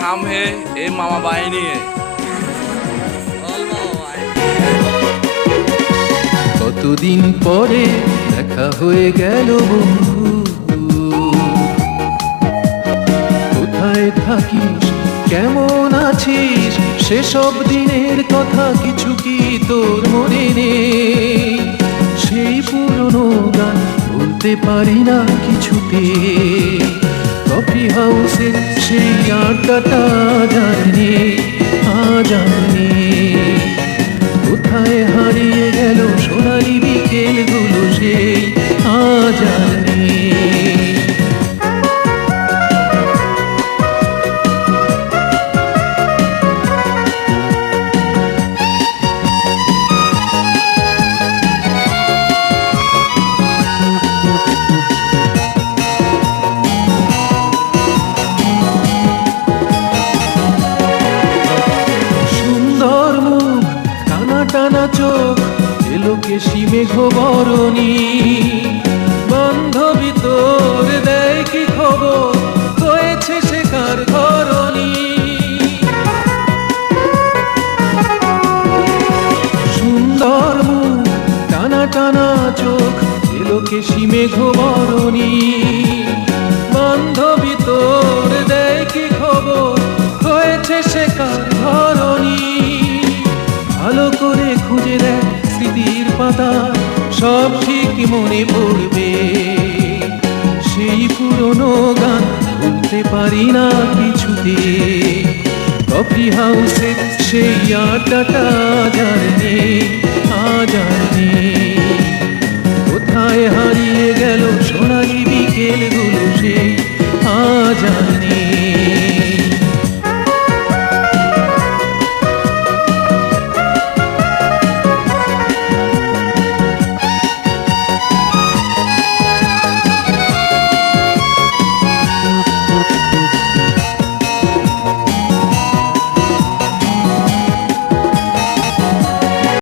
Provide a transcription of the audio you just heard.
हम है ए मामा बाहिनी है। কতদিন পরে দেখা হয়ে গেল বন্ধু, কোথায় থাকিস কেমন আছিস সেসব দিনের কথা কিছু কি তোর মনে নেই? সেই পুরনো গান বলতে পারি না কিছুতে, কফি হাউসে সেই আড্ডাটা জানি আজ আমি। কোথায় হারিয়ে গেল সোনালি বিকেলগুলো সেই আজ আমি। টানা চোখ এলোকে মেঘ বরণী, বান্ধবী তোর দেয় কি খবর হয়েছে শেখার ধরণী। সুন্দর মুখ টানা টানা চোখ এলোকে মেঘ বরণী, বান্ধবী তোর দেয় কি খবর হয়েছে শেখার ধরণী। ভালো করে খুঁজে দেখ স্মৃতির পাতা, সব ঠিক মনে পড়বে। সেই পুরনো গান ভুলতে পারি না কিছুতে, কফি হাউসে সেই আড্ডাটা জানি